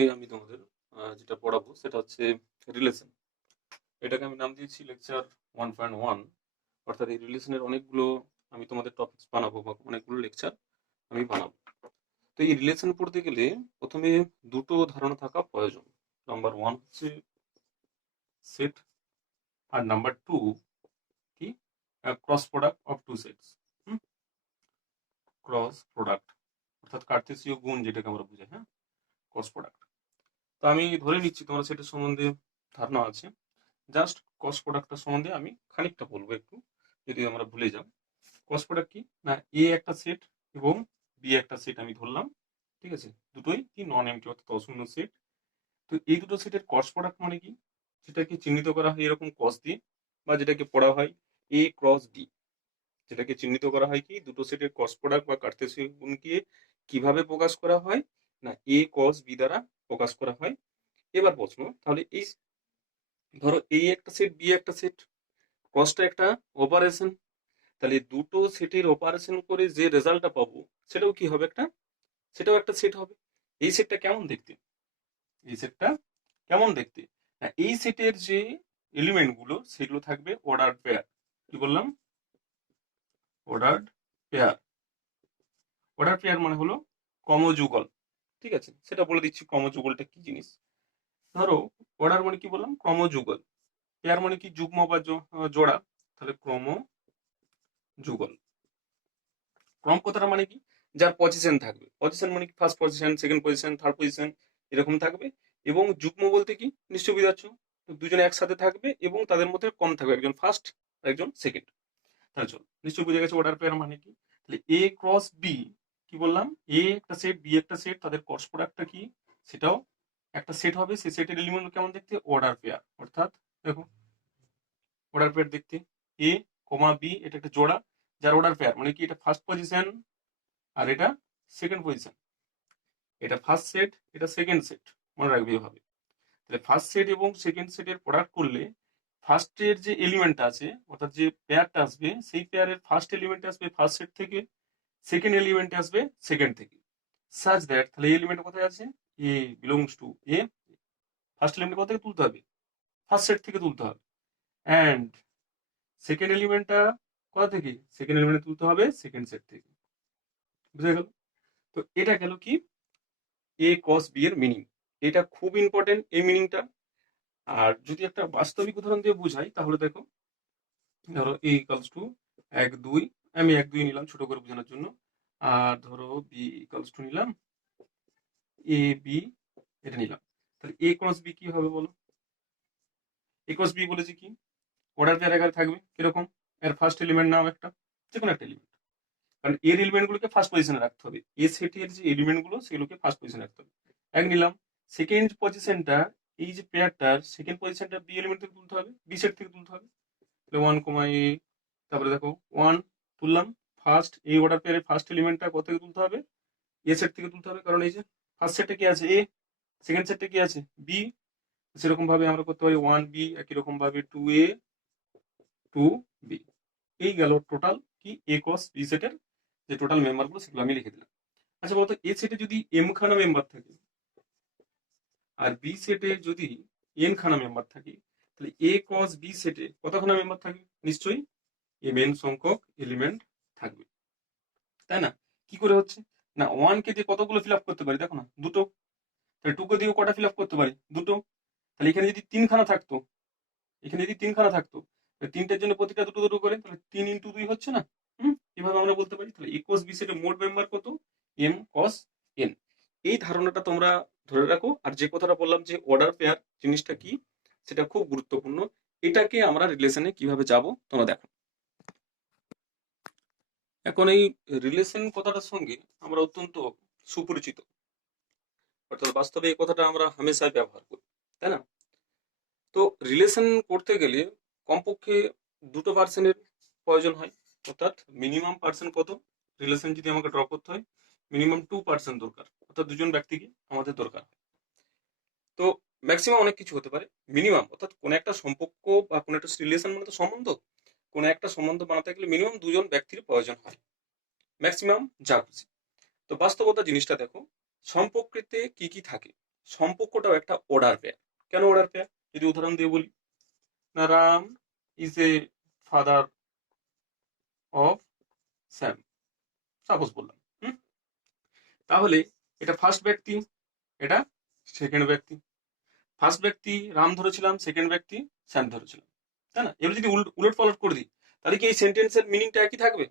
আজকে আমি তোমাদের যেটা পড়াবো সেটা হচ্ছে রিলেশন। এটাকে আমি নাম দিয়েছি লেকচার 1.1। অর্থাৎ এই রিলেশনের অনেকগুলো আমি তোমাদের টপিকস বানাবো বা অনেকগুলো লেকচার আমি বানাবো। তো এই রিলেশন পড়তে গেলে প্রথমে দুটো ধারণা থাকা প্রয়োজন। নাম্বার ওয়ান হচ্ছে সেট, আর নাম্বার টু কি, cross product of two sets. Cross product অর্থাৎ কার্তেশীয় গুণ যেটাকে আমরা বুঝাই, হ্যাঁ, ক্রস প্রোডাক্ট। তো আমি ধরে নিচ্ছি তোমরা সেটার সম্বন্ধে ধারণা আছে। জাস্ট ক্রস প্রোডাক্টটা সম্বন্ধে আমি খানিকটা বলবো একটু, যদি আমরা ভুলে যাই। ক্রস প্রোডাক্ট কি না, এ একটা সেট এবং বি একটা সেট আমি ধরলাম, ঠিক আছে, দুটোই কি নন এমটি অর্থাৎ অশূন্য সেট। তো এই দুটো সেটের ক্রস প্রোডাক্ট মানে কি, সেটাকে চিহ্নিত করা হয় এরকম ক্রস দিয়ে, বা যেটাকে পড়া হয় এ ক্রস ডি। যেটাকে চিহ্নিত করা হয় কি, দুটো সেটের ক্রস প্রোডাক্ট বা কার্তেশীয় গুণকে কিভাবে প্রকাশ করা হয় না, এ ক্রস বি দ্বারা প্রকাশ করা হয়। এবার প্রশ্ন, তাহলে এই ধরো এই একটা সেট বি একটা সেট, ক্রসটা একটা অপারেশন, তাহলে দুটো সেটের অপারেশন করে যে রেজাল্টটা পাবো সেটাও কি হবে, একটা, সেটাও একটা সেট হবে। এই সেটটা কেমন দেখতে, এই সেটটা কেমন দেখতে, না এই সেটের যে এলিমেন্ট গুলো সেগুলো থাকবে অর্ডার পেয়ার। কি বললাম, অর্ডার পেয়ার। অর্ডার পেয়ার মানে হলো ক্রমযুগল, ঠিক আছে, সেটা বলে দিচ্ছি ক্রমযুগলটা কি জিনিস। ধরো অর্ডার মানে কি বললাম, ক্রমযুগল। পেয়ার মানে কি, যুগ্ম বা জোড়া, তাহলে ক্রমযুগল। ক্রম কথাটা মানে কি, যার পজিশন থাকবে, পজিশন মানে কি first position, second position, third position এরকম থাকবে। এবং যুগ্ম বলতে কি, নিশ্চয়ই বুঝতে পারছো, দুজনে একসাথে থাকবে এবং তাদের মধ্যে কম থাকবে, একজন ফার্স্ট একজন সেকেন্ড। তাহলে চলো, নিশ্চয়ই বুঝে গেছে অর্ডার পেয়ার মানে কি। তাহলে এ ক্রস বি, কি বললাম, এ একটা সেট বি একটা সেট, তাদের ক্রস প্রোডাক্টটা কি, সেটাও একটা সেট হবে। সেই সেটের এলিমেন্ট কেমন দেখতে, অর্ডার পেয়ার। অর্থাৎ দেখো অর্ডার পেয়ার দেখতে এ কমা বি, এটা একটা জোড়া যার অর্ডার পেয়ার মানে কি, এটা ফার্স্ট পজিশন আর এটা সেকেন্ড পজিশন, এটা ফার্স্ট সেট এটা সেকেন্ড সেট, মনে রাখবে এভাবে। তাহলে ফার্স্ট সেট এবং সেকেন্ড সেটের প্রোডাক্ট করলে ফার্স্টের যে এলিমেন্টটা আছে অর্থাৎ যে পেয়ারটা আসবে, সেই পেয়ারের ফার্স্ট এলিমেন্ট আসবে ফার্স্ট সেট থেকে, সেকেন্ড এলিমেন্ট আসবে সেকেন্ড থেকে। সাজ দ্যাট, তাহলে এই এলিমেন্ট কোথায় আছে, a belongs to A, first element কোথা থেকে তুলতে হবে, ফার্স্ট সেট থেকে তুলতে হবে। অ্যান্ড সেকেন্ড এলিমেন্টটা কোথা থেকে, সেকেন্ড এলিমেন্ট তুলতে হবে সেকেন্ড সেট থেকে। বুঝে গেল? তো এটা গেল কি, এ কস বি এর মিনিং। এটা খুব ইম্পর্টেন্ট এই মিনিংটা। আর যদি একটা বাস্তবিক উদাহরণ দিয়ে বুঝাই তাহলে দেখো, ধরো এ ইকালস টু 1 2, আমি 1 2 নিলাম ছোট করে বোঝানোর জন্য। আর ধরো বি ইকালস টু নিলাম এ বি, এটা নিলাম। তাহলে এ ক্রস বি কি হবে বলো, এ ক্রস বি বলেছি কি, অর্ডার পেয়ার আকারে থাকবে কিরকম, এর ফার্স্ট এলিমেন্ট নাম একটা, যে কোনো একটা এলিমেন্ট, কারণ এর এলিমেন্ট গুলোকে ফার্স্ট পজিশনে রাখতে হবে, এ সেটের যে এলিমেন্ট গুলো সেগুলোকে ফার্স্ট পজিশনে রাখতে হবে। এক নিলাম, সেকেন্ড পজিশনটা, এই যে পেয়ারটার সেকেন্ড পজিশনটা বি এলিমেন্ট থেকে তুলতে হবে, বি সেট থেকে তুলতে হবে। তাহলে 1 এ, তারপরে দেখো 1 তুললাম, ফার্স্ট এই অর্ডার পেয়ারের ফার্স্ট এলিমেন্টটা কোথা থেকে তুলতে হবে, এ সেট থেকে তুলতে হবে, কারণ এই যে ফার্স্ট সেটে কি আছে এ, সেকেন্ড সেটে কি আছে বি। সেরকম ভাবে আমরা করতে পারি 1 বি, একই রকম ভাবে 2 এ 2 বি। এই গেল টোটাল কি, এ ক্রস বি সেটের যে টোটাল মেম্বার গুলো সেগুলো আমি লিখে দিলাম। আচ্ছা বলতো, এ সেটে যদি এম খানা মেম্বার থাকে আর বি সেটে যদি এন খানা মেম্বার থাকে, তাহলে এ ক্রস বি সেটে কতখানা মেম্বার থাকবে, নিশ্চয়ই এম এন সংখ্যক এলিমেন্ট থাকবে, তাই না? কি করে হচ্ছে না, 1 কে দিয়ে কতগুলো ফিল আপ করতে পারি, দেখো না, দুটো। তাহলে 2 কে দিয়ে কটা ফিল আপ করতে পারি, দুটো। তাহলে এখানে যদি 3খানা থাকতো, এখানে যদি 3খানা থাকতো, তাহলে তিনটের জন্য প্রতিটা দুটো দুটো করে, তাহলে 3 × 2 হচ্ছে না। এভাবে আমরা বলতে পারি। তাহলে এ ক্রস বি সেটের মোট মেম্বার কত, এম কস এন। এই ধারণাটা তোমরা ধরে রাখো। আর যে কথাটা বললাম যে অর্ডার পেয়ার জিনিসটা কি, সেটা খুব গুরুত্বপূর্ণ। এটাকে আমরা রিলেশনে কিভাবে যাব তোমরা দেখো। এখন এই রিলেশন কথাটার সঙ্গে আমরা অত্যন্ত সুপরিচিত, অর্থাৎ বাস্তবে এই কথাটা আমরা হামেশাই ব্যবহার করি, তাই না? তো রিলেশন করতে গেলে কমপক্ষে দুটো পার্সনের প্রয়োজন হয়, অর্থাৎ মিনিমাম পার্সন কত, রিলেশন যদি আমাকে ড্র করতে হয় মিনিমাম 2 পার্সন দরকার, অর্থাৎ দুজন ব্যক্তিকে আমাদের দরকার। তো ম্যাক্সিমাম অনেক কিছু হতে পারে, মিনিমাম অর্থাৎ কোন একটা সম্পর্ক বা কোন একটা রিলেশন মানে তো সম্বন্ধ, কোন একটা সম্বন্ধ বানাতে গেলে মিনিমাম দুজন ব্যক্তির প্রয়োজন হয়, ম্যাক্সিমাম যা খুশি। তো বাস্তবতা জিনিসটা দেখো, সম্পর্কেতে কি কি থাকে, সম্পর্কটাও একটা অর্ডার পেয়ার। কেন অর্ডার পেয়ার? যদি উদাহরণ দিয়ে বলি, না Ram is a father of Sam, suppose বললাম। হুম, তাহলে এটা ফার্স্ট ব্যক্তি, এটা সেকেন্ড ব্যক্তি। ফার্স্ট ব্যক্তি রাম ধরেছিলাম, সেকেন্ড ব্যক্তি স্যাম ধরেছিলাম, তাই না? এবার যদি উলট পালট করে দিই, তাহলে কি এই সেন্টেন্সের মিনিংটা একই থাকবে?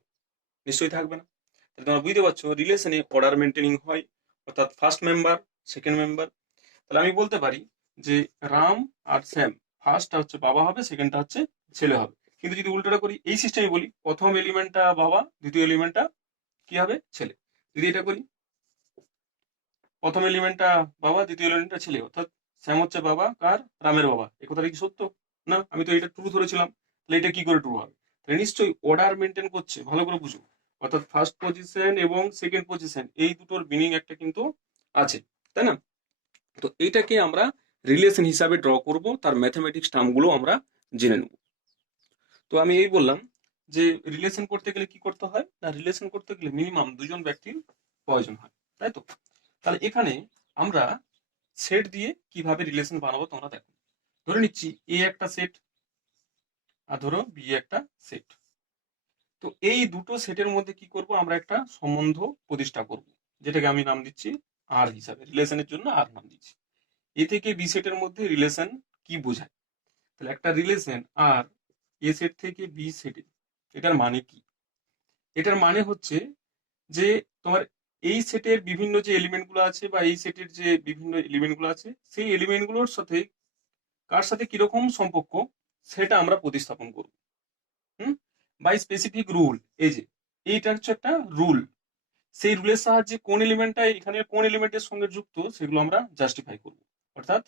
নিশ্চয়ই থাকবে না। তাহলে তোমরা বুঝতে পারছো রিলেশনে অর্ডার মেনটেনিং হয়, অর্থাৎ ফার্স্ট মেম্বার, সেকেন্ড মেম্বার। তাহলে আমি বলতে পারি যে রাম আর স্যাম, ফার্স্টটা হচ্ছে বাবা হবে, সেকেন্ডটা হচ্ছে ছেলে হবে। কিন্তু যদি উল্টোটা করি, এই সিস্টেমে বলি, প্রথম এলিমেন্টটা বাবা, দ্বিতীয় এলিমেন্টটা কি হবে? ছেলে। যদি এটা করি, প্রথম এলিমেন্টটা বাবা, দ্বিতীয় এলিমেন্টটা ছেলে, অর্থাৎ স্যাম হচ্ছে বাবা, কার? রামের বাবা। এই কথাটা কি সত্য? না, আমি তো এটা ট্রু ধরেছিলাম। তাহলে এটা কি করে ট্রু হবে? তাহলে নিশ্চয়ই অর্ডার মেনটেন করছে, ভালো করে বুঝো। অর্থাৎ ফার্স্ট পজিশন এবং সেকেন্ড পজিশন, এই দুটোর মিনিং একটা কিন্তু আছে, তাই না? তো এইটাকে আমরা রিলেশন হিসাবে ড্র করব, তার ম্যাথমেটিক্স টার্মগুলো আমরা জেনে নেব। তো আমি এই বললাম যে রিলেশন করতে গেলে কি করতে হয়, না রিলেশন করতে গেলে মিনিমাম দুজন ব্যক্তির প্রয়োজন হয়, তাই তো? তাহলে এখানে আমরা সেট দিয়ে কিভাবে রিলেশন বানাবো তোমরা দেখো। ধরে নিচ্ছি এ একটা সেট, আর ধরো বি একটা সেট। তো এই দুটো সেটের মধ্যে কি করব, আমরা একটা সম্বন্ধ প্রতিষ্ঠা করব, যেটাকে আমি নাম দিচ্ছি আর হিসাবে, রিলেশনের জন্য আর নাম দিচ্ছি। এ থেকে বি সেটের মধ্যে রিলেশন কি বোঝায়? তাহলে একটা রিলেশন আর এ সেট থেকে বি সেটে, এটার মানে কি? এটার মানে হচ্ছে যে তোমার এই সেটের বিভিন্ন যে এলিমেন্ট গুলো আছে, বা এই সেটের যে বিভিন্ন এলিমেন্ট গুলো আছে, সেই এলিমেন্ট গুলোর সাথে কার সাথে কিরকম সম্পর্ক, সেটা আমরা প্রতিস্থাপন করব। হুম, বাই স্পেসিফিক রুল। এই যে এইটা হচ্ছে একটা রুল, সেই রুলের সাহায্যে কোন এলিমেন্টটা এখানে কোন এলিমেন্টের সঙ্গে যুক্ত, সেগুলো আমরা জাস্টিফাই করব, অর্থাৎ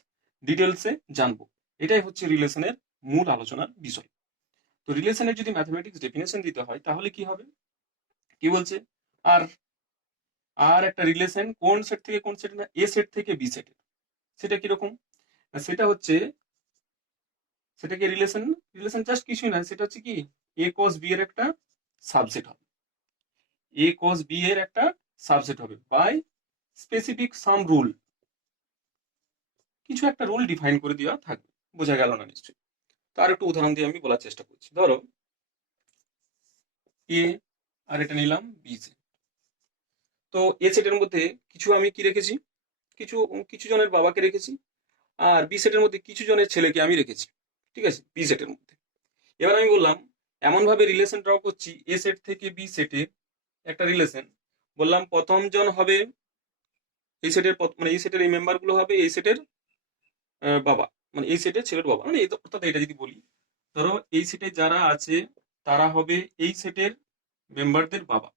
ডিটেলসে জানবো। এটাই হচ্ছে রিলেশনের মূল আলোচনার বিষয়। তো রিলেশনের যদি ম্যাথমেটিক্স ডেফিনেশন দিতে হয়, তাহলে কি হবে? কি বলছে? আর আর একটা রিলেশন কোন সেট থেকে কোন সেট, না এ সেট থেকে বি সেটে। সেটা কিরকম? না, সেটা হচ্ছে, সেটাকে রিলেশন, রিলেশন জাস্ট কিছুই না, সেটা হচ্ছে কি এ কস বি এর একটা সাবসেট হবে। এ কস বি এর একটা সাবসেট হবে বাই স্পেসিফিক সাম রুল। কিছু একটা রুল ডিফাইন করে দেওয়া থাকবে। বোঝা গেল না নিশ্চয়ই? তো আর একটু উদাহরণ দিয়ে আমি বলার চেষ্টা করছি। ধরো এ, আর এটা নিলাম বি সেট। তো এ সেটের মধ্যে কিছু আমি কি রেখেছি, কিছু কিছু জনের বাবাকে রেখেছি, আর বি সেটের মধ্যে কিছু জনের ছেলেকে আমি রেখেছি, ঠিক আছে, বি সেটের মধ্যে। এবার আমি বললাম এমন ভাবে রিলেশন ড্র করছি, এ সেট থেকে বি সেটে একটা রিলেশন। বললাম প্রথম জন হবে এই সেটের, মানে এই সেটের এই মেম্বার গুলো হবে এই সেটের বাবা, মানে এই সেটের ছেলের বাবা, মানে অর্থাৎ এটা যদি বলি, ধরো এই সেটে যারা আছে তারা হবে এই সেটের মেম্বারদের বাবা।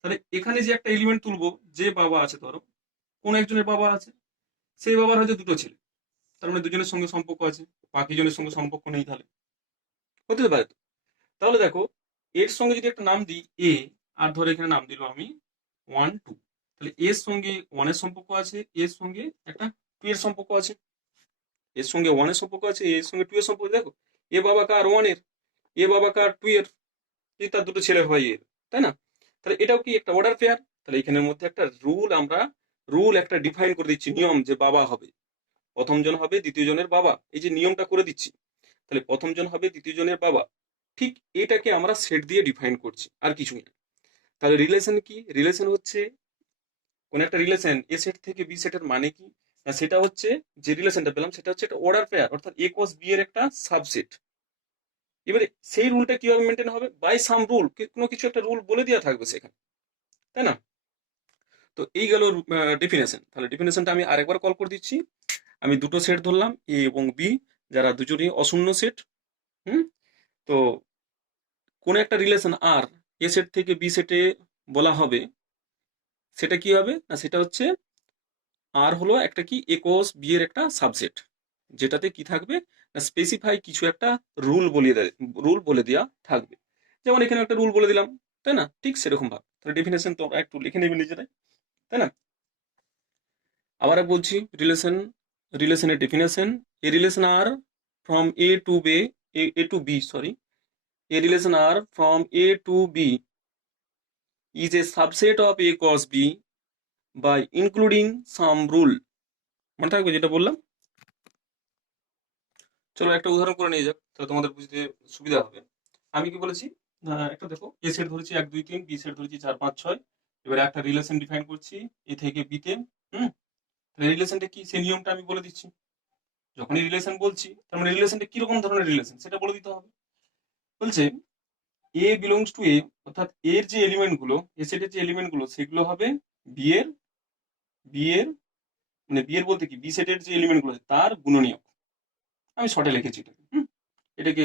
তাহলে এখানে যে একটা এলিমেন্ট তুলবো, যে বাবা আছে, ধরো কোন একজনের বাবা আছে, সেই বাবার হয়তো দুটো ছেলে, তার মানে দুজনের সঙ্গে সম্পর্ক আছে, বাকি জনের সঙ্গে সম্পর্ক নেই, তাহলে হতে পারে তো। তাহলে দেখো, এর সঙ্গে যদি একটা নাম দিই এ, আর ধরো এখানে নাম দিলাম আমি 1 2, তাহলে এর সঙ্গে 1 এর সম্পর্ক আছে, এর সঙ্গে একটা 2 এর সম্পর্ক আছে, এর সঙ্গে 1 এর সম্পর্ক আছে, এর সঙ্গে 2 এর সম্পর্ক। দেখো এ বাবা কার 1 এর, এ বাবা কার 2 এর, যদি তার দুটো ছেলে হয় এর, তাই না? তাহলে এটাও কি একটা অর্ডার পেয়ার? তাহলে এখানের মধ্যে একটা রুল, আমরা রুল একটা ডিফাইন করে দিচ্ছি, নিয়ম, যে বাবা হবে, প্রথম জন হবে দ্বিতীয় জনের বাবা, এই যে নিয়মটা করে দিচ্ছি। তাহলে প্রথম জন হবে দ্বিতীয় জনের বাবা, ঠিক এটাকে আমরা সেট দিয়ে ডিফাইন করছি, আর কিছুই না। তাহলে রিলেশন কি? রিলেশন হচ্ছে কোন একটা রিলেশন এ সেট থেকে বি সেটের মানে কি, না সেটা হচ্ছে, যে রিলেশনটা পেলাম সেটা হচ্ছে একটা অর্ডার পেয়ার, অর্থাৎ এ কস বি এর একটা সাবসেট। এবারে সেই রুলটা কিভাবে মেনটেন হবে? বাই সাম রুল, কোনো কিছু একটা রুল বলে দেওয়া থাকবে সেখানে, তাই না? তো এই গেল ডেফিনেশন। তাহলে ডেফিনেশনটা আমি আরেকবার কল করে দিচ্ছি। আমি দুটো সেট ধরলাম, এ এবং বি, যারা দুজনই অশূন্য সেট। হুম, তো কোন একটা রিলেশন আর এ সেট থেকে বি সেটে বলা হবে, সেটা কি হবে, না সেটা হচ্ছে আর হলো একটা কি এ কস বি এর একটা সাবসেট, যেটাতে কি থাকবে, না স্পেসিফাই কিছু একটা রুল বলে দেয়, রুল বলে দেওয়া থাকবে। যেমন এখানে একটা রুল বলে দিলাম, তাই না? ঠিক সেরকম ভাবে তাহলে ডেফিনেশন তোমরা একটু লিখে নেবে নিজেরাই, তাই না? আবার বলছি, রিলেশন, রিলেশনের definition, a relation R from A to B, A to B sorry, a relation R from A to B is a subset of A cos B by including some rule. মনে থাকবে যেটা বললাম? চলো একটা উদাহরণ করে নিয়ে যাক, তাহলে তোমাদের বুঝতে সুবিধা হবে। আমি কি বলেছি, একটা দেখো, এ সেট ধরেছি 1 2 3, বি সেট ধরেছি 4 5 6। এবারে একটা রিলেশন ডিফাইন করছি এ থেকে বিতে। হুম, তাহলে রিলেশনটা কি সেই নিয়মটা আমি বলে দিচ্ছি। যখনই রিলেশন বলছি তার মানে রিলেশনটা কিরকম ধরনের রিলেশন সেটা বলে দিতে হবে। বলছে এ বিলংস টু এ, অর্থাৎ এর যে এলিমেন্ট গুলো, এ সেটের যে এলিমেন্ট গুলো সেগুলো হবে বি এর, বি এর মানে বি এর বলতে কি বি সেটের যে এলিমেন্ট গুলো আছে তার গুণনীয়ক। আমি শর্টে লিখেছি এটাকে। এটাকে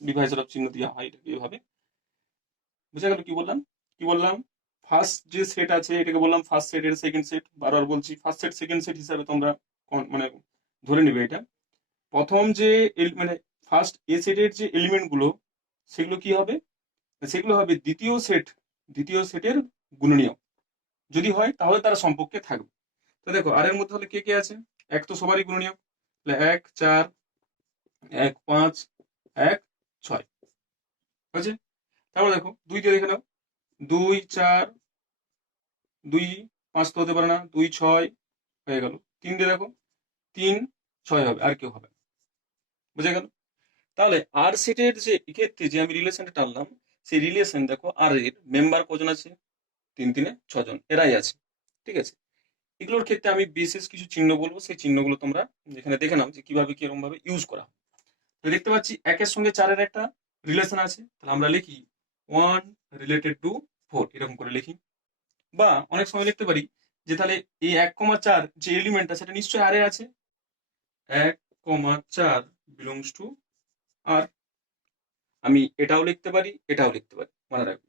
ডিভাইসার অফ চিহ্ন দেওয়া হয় এটাকে এভাবে। বুঝা গেল কি বললাম? কি বললাম? ফার্স্ট যে সেট আছে এটাকে বললাম ফার্স্ট সেট, এর সেকেন্ড সেট, বারবার বলছি ফার্স্ট সেট সেকেন্ড সেট হিসাবে তোমরা মানে ধরে নিবে এটা। প্রথম যে মানে ফার্স্ট এ সেটের যে এলিমেন্ট গুলো সেগুলো কি হবে, সেগুলো হবে দ্বিতীয় সেটের গুণনীয়ক। যদি হয় তাহলে তারা সম্পর্কে থাকবে। তো দেখো আর এর মধ্যে হলে কে কে আছে? এক তো সবারই গুণনীয়ক, তাহলে 1 4 1 5 1 6 হয়েছে। তারপর দেখো 2 দিয়ে দেখে নাও, 2 4 2 5 তো হতে পারে না, 2 6 হয়ে গেল। 3 দিয়ে দেখো, 3 6 হবে, আর কেউ হবে না। বুঝে গেল? তাহলে আর সেটের যে এক্ষেত্রে যে আমি রিলেশনটা টানলাম, সেই রিলেশন দেখো আর এর মেম্বার কজন আছে? 3 3 6 জন, এরাই আছে। ঠিক আছে, এগুলোর ক্ষেত্রে আমি বিশেষ কিছু চিহ্ন বলবো, সেই চিহ্নগুলো তোমরা যেখানে দেখে নাও যে কিভাবে কিরকম ভাবে ইউজ করা হয়। তো দেখতে পাচ্ছি একের সঙ্গে 4-এর একটা রিলেশন আছে, তাহলে আমরা লিখি 1 রিলেটেড টু 4, এরকম করে লিখি। বা অনেক সময় লিখতে পারি যে তাহলে এই 1 4 যে এলিমেন্টটা সেটা নিশ্চয়ই আর এ আছে, 1 4 বিলংস টু আর। আমি এটাও লিখতে পারি, এটাও লিখতে পারি, মনে রাখবে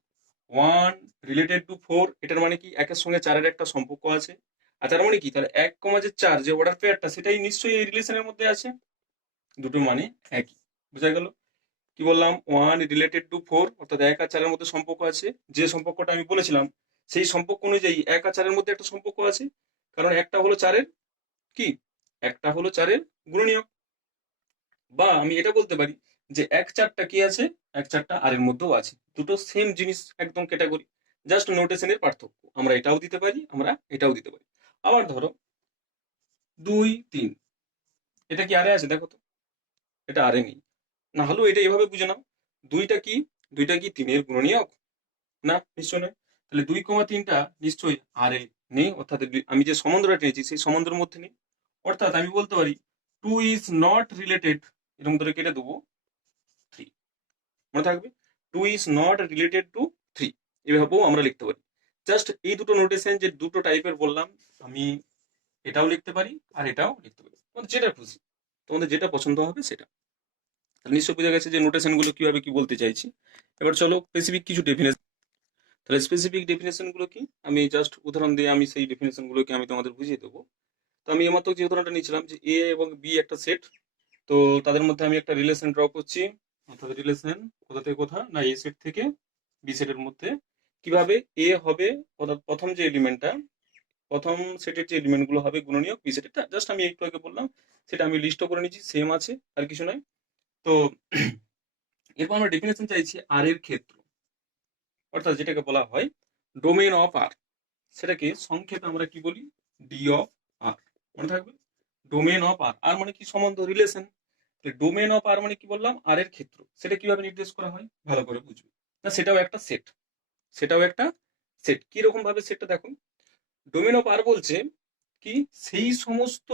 1 রিলেটেড টু 4, এটার মানে কি একের সঙ্গে 4-এর একটা সম্পর্ক আছে। আর তার মানে কি তাহলে 1 4 যে অর্ডার পেয়ারটা সেটাই নিশ্চয়ই এই রিলেশনের মধ্যে আছে। দুটো মানে একই। বোঝা গেল? কি বললাম? 1 রিলেটেড টু 4, অর্থাৎ 1 আর 4-এর মধ্যে সম্পর্ক আছে। যে সম্পর্কটা আমি বলেছিলাম সেই সম্পর্ক অনুযায়ী 1 আর 4-এর মধ্যে একটা সম্পর্ক আছে, কারণ একটা হলো 4-এর কি, একটা হলো 4-এর গুণনীয়ক। বা আমি এটা বলতে পারি যে 1 4টা কি আছে, 1 4টা আর এর মধ্যেও আছে, দুটো সেম জিনিস, একদম ক্যাটাগরি, জাস্ট নোটেশনের পার্থক্য। আমরা এটাও দিতে পারি, আমরা এটাও দিতে পারি। আবার ধরো 2 3, এটা কি আরে আছে? দেখো তো, এটা আরে নেই। না হলেও এটা এভাবে বুঝে নাও, দুইটা কি, দুইটা কি 3-এর গুণনীয়ক? না, নিশ্চয় নয়। তাহলে 2 3টা নিশ্চয়ই আরে নেই, অর্থাৎ আমি যে সম্বন্ধটা টেনেছি সেই সম্বন্ধের মধ্যে নেই। অর্থাৎ আমি বলতে পারি 2 ইজ নট রিলেটেড, এরকম ধরে কেটে দেবো 3। মনে থাকবে, 2 ইজ নট রিলেটেড টু 3, এভাবেও আমরা লিখতে পারি। জাস্ট এই দুটো নোটেশন যে দুটো টাইপের বললাম, আমি এটাও লিখতে পারি আর এটাও লিখতে পারি, তোমাদের যেটা খুশি, তোমাদের যেটা পছন্দ হবে সেটা। তাহলে নিশ্চয় বোঝা গেছে যে নোটেশন গুলো কিভাবে কি বলতে চাইছি। এবার চলো স্পেসিফিক কিছু ডেফিনেশন। তাহলে স্পেসিফিক ডেফিনেশন গুলো কি, আমি জাস্ট উদাহরণ দিয়ে আমি সেই ডেফিনেশন গুলোকে আমি তোমাদের বুঝিয়ে দেবো। তো আমি এইমাত্র যে উদাহরণটা নিয়েছিলাম যে এ এবং বি একটা সেট, তো তাদের মধ্যে আমি একটা রিলেশন ড্র করছি। অর্থাৎ রিলেশন কোথা থেকে কোথা, না এ সেট থেকে বি সেটের মধ্যে। কিভাবে এ হবে, অর্থাৎ প্রথম যে এলিমেন্টটা, প্রথম সেটের যে এলিমেন্ট গুলো হবে গুণনীয়ক বি সেটের, জাস্ট আমি একটু আগে বললাম সেটা আমি লিস্টও করে নিচ্ছি, সেম আছে, আর কিছু নয়। তো এরপর আমরা ডেফিনেশন চাইছি আর এর ক্ষেত্র, অর্থাৎ যেটাকে বলা হয় ডোমেন অফ আর, সেটাকে সংক্ষেপে আমরা কি বলি, ডি অফ আর। মনে থাকবে, ডোমেন অফ আর, আর মানে কি সম্বন্ধ, রিলেশন। ডোমেন অফ আর মানে কি বললাম, আর এর ক্ষেত্র, সেটা কিভাবে নির্দেশ করা হয় ভালো করে বুঝবে। না সেটাও একটা সেট, সেটাও একটা সেট। কিরকম ভাবে সেটটা দেখো, ডোমেন অফ আর বলছে কি, সেই সমস্ত,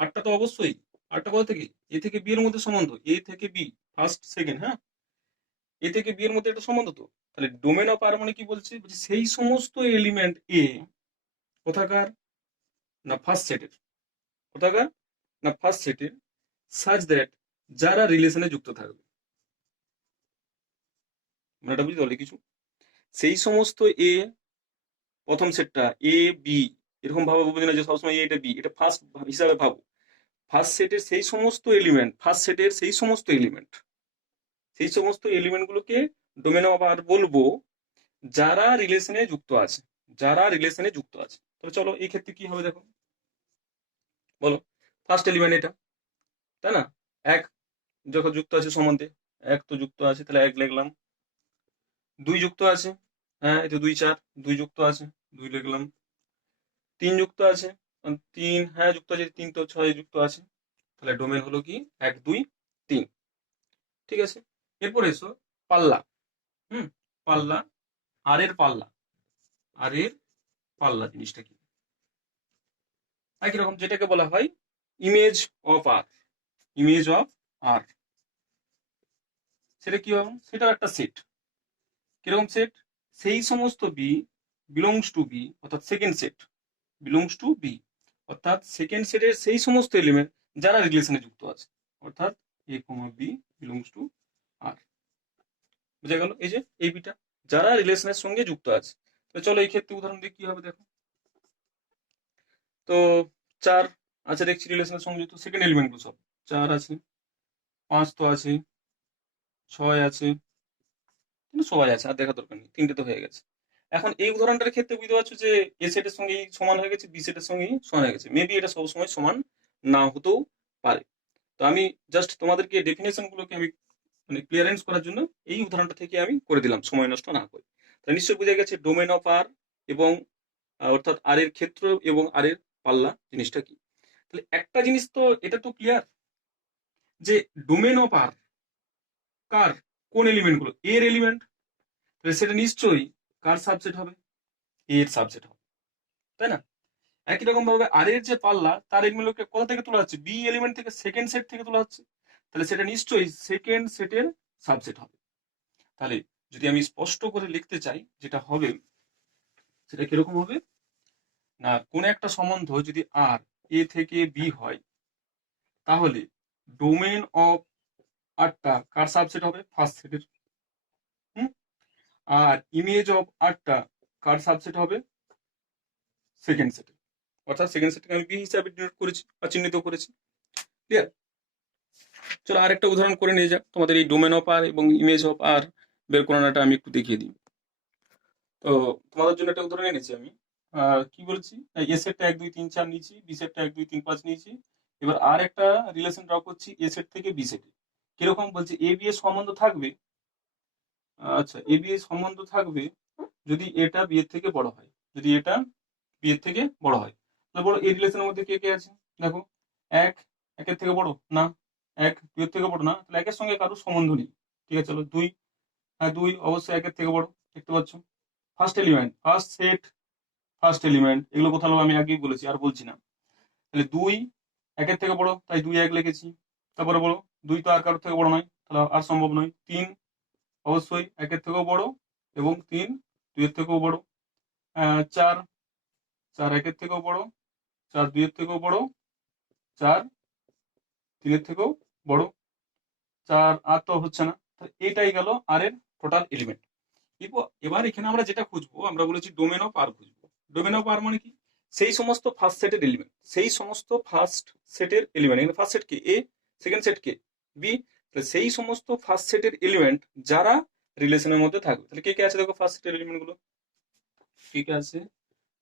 আরটা তো অবশ্যই, আরটা কোথা থেকে, এ থেকে বি এর মধ্যে সম্বন্ধ, এ থেকে বি, ফার্স্ট সেকেন্ড, হ্যাঁ, এ থেকে বি এর মধ্যে একটা সম্বন্ধ। তো তাহলে ডোমেন অফ আর মানে কি বলছে, বলছে সেই সমস্ত এলিমেন্ট এ কোথাকার, না ফার্স্ট সেটের, কোথাকার, না ফার্স্ট সেটের, সাচ দ্যাট, যারা রিলেশনে যুক্ত থাকবে। মানে এটা বুঝতে পারলে কিছু, সেই সমস্ত এ, প্রথম সেটটা এ বি, এরকম ভাবো, বুঝে না যে সবসময় এ এটা বি, এটা ফার্স্ট হিসাবে ভাবো। ফার্স্ট সেটের সেই সমস্ত এলিমেন্ট, ফার্স্ট সেটের সেই সমস্ত এলিমেন্ট, সেই সমস্ত এলিমেন্ট গুলোকে ডোমেন অফ আর বলবো যারা রিলেশনে যুক্ত আছে, যারা রিলেশনে যুক্ত আছে। তাহলে চলো এই ক্ষেত্রে কি হবে দেখো, বলো। ফার্স্ট এলিমেন্ট এটা, তাই না, এক, যখন যুক্ত আছে সম্বন্ধে, এক তো যুক্ত আছে, তাহলে এক লিখলাম। 2 যুক্ত আছে, হ্যাঁ এই তো 2 4, 2 যুক্ত আছে, 2 লিখলাম। 3 যুক্ত আছে, 3, হ্যাঁ যুক্ত আছে, 3 তো 6 যুক্ত আছে, তাহলে ডোমেন হলো কি 1 2 3। ঠিক আছে, এরপর এসো পাল্লা। হুম, পাল্লা, আর এর পাল্লা, আর এর পাল্লা জিনিসটা কি? একই রকম, যেটাকে বলা হয় image of R, image of R, সেটা কি হবে? সেটাও একটা সেট। কিরকম সেট? সেই সমস্ত বি বিলংস টু বি, অর্থাৎ second set belongs to b, অর্থাৎ সেকেন্ড সেটের সেই সমস্ত এলিমেন্ট যারা রিলেশনে যুক্ত আছে, অর্থাৎ a comma b belongs to r. বুঝা গেল? এই যে এই বিটা যারা রিলেশনের সঙ্গে যুক্ত আছে। তো চলো এই ক্ষেত্রে উদাহরণ দিয়ে কি হবে দেখো। তো 4 আছে দেখছি রিলেশনের সঙ্গে যুক্ত, সেকেন্ড এলিমেন্ট গুলো সব 4 আছে, 5 তো আছে, 6 আছে, কিন্তু সবাই আছে, আর দেখা দরকার নেই, 3টে তো হয়ে গেছে। এখন এই উদাহরণটার ক্ষেত্রে বুঝতে পারছো যে এ সেটের সঙ্গে সমান হয়ে গেছে, বি সেটের সঙ্গে সমান হয়ে গেছে। মেবি এটা সবসময় সমান না হতেও পারে। তো আমি জাস্ট তোমাদেরকে ডেফিনেশন গুলোকে আমি মানে ক্লিয়ারেন্স করার জন্য এই উদাহরণটা থেকে আমি করে দিলাম, সময় নষ্ট না করে। তাহলে নিশ্চয়ই বোঝা গেছে ডোমেন অফ আর এবং অর্থাৎ আর এর ক্ষেত্র এবং আর এর পাল্লা জিনিসটা কি। তাহলে একটা জিনিস তো এটা তো ক্লিয়ার যে ডোমেন অফ আর কার, কোন এলিমেন্ট গুলো, এর এলিমেন্ট, তাহলে সেটা নিশ্চয়ই কার সাবসেট হবে, এর সাবসেট হবে, তাই না? একই রকম ভাবে আর এর যে পাল্লা, তার এলিমেন্টকে কোথা থেকে তোলা হচ্ছে? বি এলিমেন্ট থেকে, সেকেন্ড সেট থেকে তোলা হচ্ছে, তাহলে সেটা নিশ্চয়ই সেকেন্ড সেটের সাবসেট হবে। তাহলে যদি আমি স্পষ্ট করে লিখতে চাই, যেটা হবে সেটা কিরকম হবে না, কোন একটা সম্বন্ধ যদি আর এ থেকে বি হয়, তাহলে ডোমেন অফ আরটা কার সাবসেট হবে? ফার্স্ট সেটের। হুম, আর ইমেজ অফ আরটা কার সাবসেট হবে? সেকেন্ড সেটের। অর্থাৎ সেকেন্ড সেটকে আমি বি হিসাবে ডিনোট করেছি বা চিহ্নিত করেছি। ক্লিয়ার? চলো আরেকটা উদাহরণ করে নিয়ে যাক, তোমাদের এই ডোমেন অফ আর এবং ইমেজ অফ আর বের করানোটা আমি একটু দেখিয়ে দিই। তো তোমাদের জন্য একটা উদাহরণ এনেছি আমি। কি বলছি, এ সেটটা 1 2 3 4 নিয়েছি, বি সেটটা 1 2 3 5 নিয়েছি। এবার আর একটা রিলেশন ড্র করছি এ সেট থেকে বি সেটে। কিরকম বলছে? এ বি এর সম্বন্ধ থাকবে, আচ্ছা এ বি এর সম্বন্ধ থাকবে যদি এটা বি এর থেকে বড় হয়, যদি এটা বি এর থেকে বড় হয়। তাহলে বড় এই রিলেশনের মধ্যে কে কে আছে দেখো। এক, একের থেকে বড় না, এক দুই এর থেকে বড় না, তাহলে একের সঙ্গে কারোর সম্বন্ধ নেই। ঠিক আছে, চলো দুই, হ্যাঁ দুই অবশ্যই একের থেকে বড়, দেখতে পাচ্ছ। First element, first set, first element, এগুলো কোথাও আমি আগেই বলেছি, আর বলছি না। তাহলে দুই একের থেকে বড়, তাই দুই এক লিখেছি। তারপরে বলো দুই তো আর কারোর থেকে বড় নয়, তাহলে আর সম্ভব নয়। তিন অবশ্যই একের থেকেও বড়, এবং তিন দুইয়ের থেকেও বড়। চার, চার একের থেকেও বড়, চার দুইয়ের থেকেও বড়, চার তিনের থেকেও বড়, চার আর তো হচ্ছে না। তাহলে এটাই গেল আর এর টোটাল এলিমেন্ট। এবার এখানে আমরা যেটা খুঁজবো, আমরা বলেছি ডোমেন অফ আর খুঁজবো। ডোমেন অফ আর মানে কি? সেই সমস্ত ফার্স্ট সেটের এলিমেন্ট, সেই সমস্ত ফার্স্ট সেটের এলিমেন্ট, এখানে ফার্স্ট সেট কে এ, সেকেন্ড সেট কে বি, সেই সমস্ত ফার্স্ট সেটের এলিমেন্ট যারা রিলেশনের মধ্যে থাকবে। তাহলে কে কে আছে দেখো ফার্স্ট সেটের এলিমেন্ট গুলো, কে কে আছে?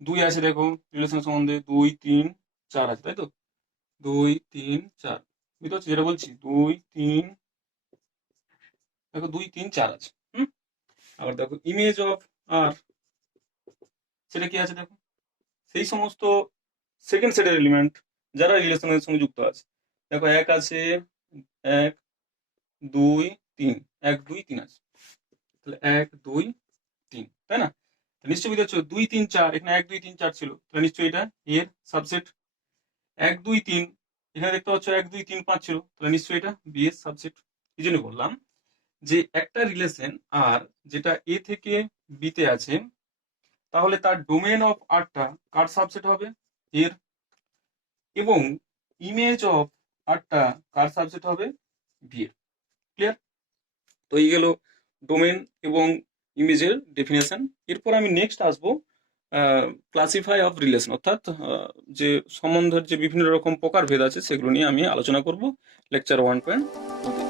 দুই আছে দেখো রিলেশন সম্বন্ধে, 2 3 4 আছে, তাই তো? 2 3 4, বুঝতে পারছি যেটা বলছি? 2 3, দেখো 2 3 4 আছে। আবার দেখো ইমেজ অফ আর, সেটা কি আছে দেখো? সেই সমস্ত সেকেন্ড সেটের এলিমেন্ট যারা রিলেশনের সঙ্গে যুক্ত আছে। দেখো এক আছে, এক দুই তিন, 1 2 3 আছে, তাহলে 1 2 3, তাই না? নিশ্চয়ই বুঝতে পারছো 2 3 4, এখানে 1 2 3 4 ছিল, তাহলে নিশ্চয়ই এটা এর সাবসেট। 1 2 3, এখানে দেখতে পাচ্ছ 1 2 3 5 ছিল, তাহলে নিশ্চয়ই এটা বি এর সাবসেট। এই জন্য বললাম যে একটা রিলেশন আর যেটা এ থেকে বি তে আছে, তাহলে তার ডোমেন অফ আরটা কার সাবসেট হবে? এর। এবং ইমেজ অফ আরটা কার সাবসেট হবে? ভি এর। ক্লিয়ার? তো এই গেল ডোমেন এবং ইমেজের ডেফিনেশন। এরপর আমি নেক্সট আসবো ক্লাসিফাই অফ রিলেশন, অর্থাৎ যে সম্বন্ধের যে বিভিন্ন রকম প্রকারভেদ আছে সেগুলো নিয়ে আমি আলোচনা করব লেকচার 1.2।